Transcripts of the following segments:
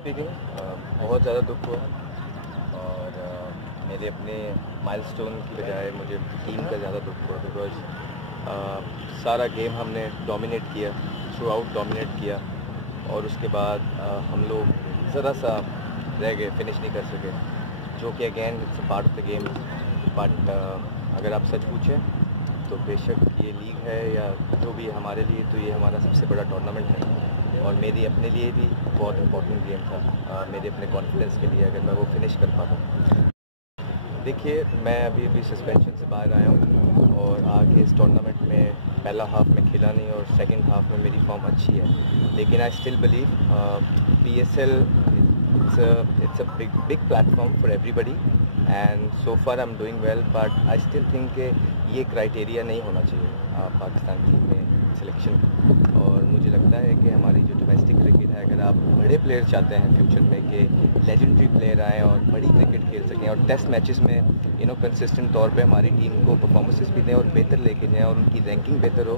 Speaking बहुत ज़्यादा दुख हुआ और मेरे अपने माइलस्टोन की बजाय मुझे टीम का ज़्यादा दुख हुआ बिकॉज सारा गेम हमने डोमिनेट किया, थ्रू आउट डोमिनेट किया और उसके बाद हम लोग ज़रा सा रह गए, फिनिश नहीं कर सके, जो कि again it's a part of the game. But अगर आप सच पूछें तो बेशक ये लीग है या जो भी हमारे लिए, तो ये हमारा सबसे बड़ा टूर्नामेंट है और मेरी अपने लिए भी बहुत इम्पोर्टेंट गेम था, मेरे अपने कॉन्फिडेंस के लिए, अगर मैं वो फिनिश कर पाता। देखिए, मैं अभी सस्पेंशन से बाहर आया हूँ और आगे इस टूर्नामेंट में पहला हाफ में खेला नहीं और सेकंड हाफ में मेरी फॉर्म अच्छी है, लेकिन I still believe PSL it's a big platform for everybody and so far I'm doing well, but I still think कि ये क्राइटेरिया नहीं होना चाहिए पाकिस्तान टीम में सिलेक्शन। और मुझे लगता है कि हमारी जो डोमेस्टिक क्रिकेट है, अगर आप बड़े प्लेयर चाहते हैं फ्यूचर में कि लेजेंडरी प्लेयर आएँ और बड़ी क्रिकेट खेल सकें और टेस्ट मैचेस में कंसिस्टेंट तौर पे हमारी टीम को परफॉर्मेंसेस भी दें और बेहतर लेके जाएँ और उनकी रैंकिंग बेहतर हो,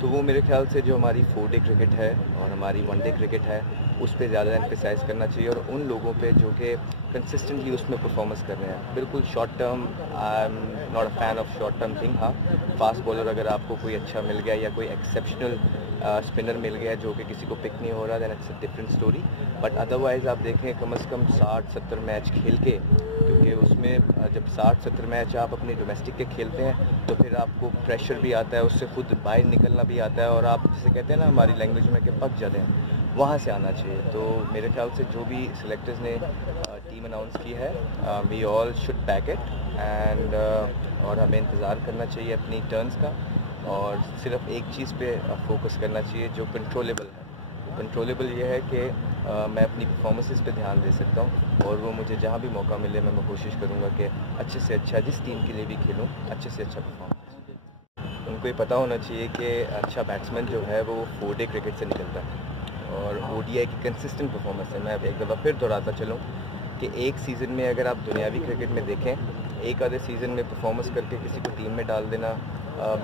तो वो मेरे ख्याल से जो हमारी 4 डे क्रिकेट है और हमारी 1 डे क्रिकेट है उस पर ज़्यादा एम्फेसाइज करना चाहिए और उन लोगों पे जो कि कंसिस्टेंटली उसमें परफॉर्मेंस कर रहे हैं। बिल्कुल short term, I am not a fan of short term thing. हाँ, फास्ट बॉलर अगर आपको कोई अच्छा मिल गया या कोई एक्सेप्शनल स्पिनर मिल गया जो कि किसी को पिक नहीं हो रहा, then it's a different story. But otherwise आप देखें कम से कम 60-70 मैच खेल के, क्योंकि उसमें जब 60-70 मैच आप अपने डोमेस्टिक के खेलते हैं तो फिर आपको प्रेशर भी आता है, उससे खुद बाहर निकलना भी आता है और आप जिसे कहते हैं ना हमारी लैंग्वेज में कि पक जाते हैं, वहाँ से आना चाहिए। तो मेरे ख्याल से जो भी सिलेक्टर्स ने टीम अनाउंस की है, we all should back it and और हमें इंतज़ार करना चाहिए अपनी टर्न्स का और सिर्फ एक चीज़ पे फोकस करना चाहिए जो कंट्रोलेबल है। कंट्रोलेबल ये है कि मैं अपनी परफॉर्मेंसेस पे ध्यान दे सकता हूँ और वो मुझे जहाँ भी मौका मिले मैं कोशिश करूँगा कि अच्छे से अच्छा, जिस टीम के लिए भी खेलूँ, अच्छे से अच्छा परफॉर्म। उनको ये पता होना चाहिए कि अच्छा बैट्समैन जो है वो 4 डे क्रिकेट से निकलता है और ODI की कंसिस्टेंट परफॉर्मेंस है। मैं अब एक दफ़ा फिर दोहराता चलूँ कि एक सीज़न में अगर आप दुनियावी क्रिकेट में देखें, एक आधे सीज़न में परफॉर्मेंस करके किसी को टीम में डाल देना,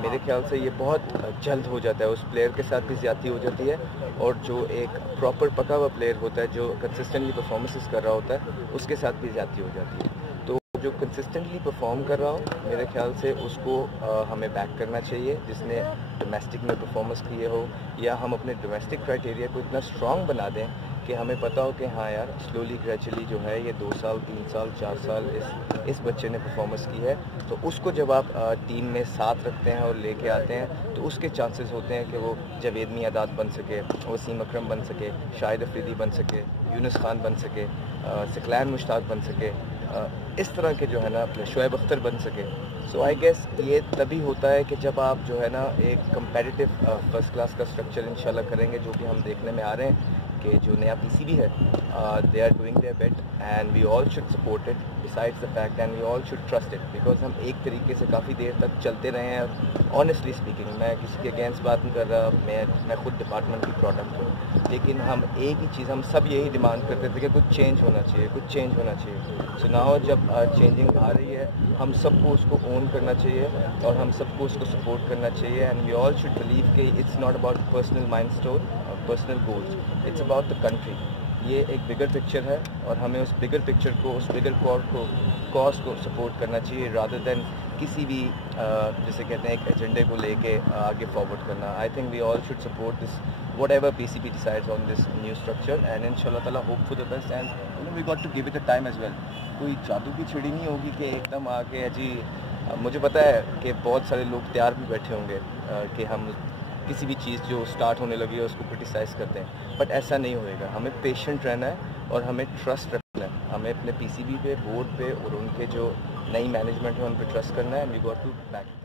मेरे ख्याल से ये बहुत जल्द हो जाता है। उस प्लेयर के साथ भी ज़्यादती हो जाती है और जो एक प्रॉपर पका हुआ प्लेयर होता है जो कंसिस्टेंटली परफॉर्मेंसेस कर रहा होता है उसके साथ भी ज़्यादती हो जाती है। तो जो कंसिस्टेंटली परफॉर्म कर रहा हो, मेरे ख्याल से उसको हमें बैक करना चाहिए, जिसने डोमेस्टिक में परफॉर्मेंस किए हो, या हम अपने डोमेस्टिक क्राइटेरिया को इतना स्ट्रॉन्ग बना दें कि हमें पता हो कि हाँ यार, स्लोली ग्रेजुअली जो है ये 2 साल 3 साल 4 साल इस बच्चे ने परफॉर्मेंस की है, तो उसको जब आप टीम में साथ रखते हैं और लेके आते हैं तो उसके चांसेस होते हैं कि वो जावेद मियांदाद बन सके, वसीम अकरम बन सके, शाहिद अफरीदी बन सके, यूनुस खान बन सके, सिकलैन मुश्ताक बन सके, इस तरह के जो है ना शुएब अख्तर बन सके। सो आई गेस ये तभी होता है कि जब आप जो है ना एक कंपेटिटिव फर्स्ट क्लास का स्ट्रक्चर इंशाल्लाह करेंगे, जो कि हम देखने में आ रहे हैं कि जो नया PCB है, they are doing their bet and we all should support it besides the fact and we all should trust it, because हम एक तरीके से काफ़ी देर तक चलते रहे हैं। ऑनेस्टली स्पीकिंग, मैं किसी के अगेंस्ट बात नहीं कर रहा, मैं खुद डिपार्टमेंट की प्रोडक्ट हूँ, लेकिन हम एक ही चीज़, हम सब यही डिमांड करते थे कि कुछ चेंज होना चाहिए, कुछ चेंज होना चाहिए। सो नाउ जब चेंजिंग आ रही है, हम सबको उसको ओन करना चाहिए और हम सबको उसको सपोर्ट करना चाहिए and we all should believe कि it's not about personal milestone और personal goals, it's about the country. ये एक बिगर पिक्चर है और हमें उस बिगर पिक्चर को, उस बिगर कॉज को सपोर्ट करना चाहिए रादर देन किसी भी जिसे कहते हैं एक एजेंडे को लेके आगे फॉरवर्ड करना। I think we all should support this whatever PCB decides on this new structure and inshallah ताला hope for the best and we got to give it a time as well। कोई जादू की छिड़ी नहीं होगी कि एकदम आके जी, मुझे पता है कि बहुत सारे लोग तैयार भी बैठे होंगे कि हम किसी भी चीज़ जो स्टार्ट होने लगी है उसको क्रिटिसाइज़ करते हैं, बट ऐसा नहीं होएगा। हमें पेशेंट रहना है और हमें ट्रस्ट रखना है, हमें अपने PCB पे, बोर्ड पे और उनके जो नई मैनेजमेंट है उन पर ट्रस्ट करना है and we got to back.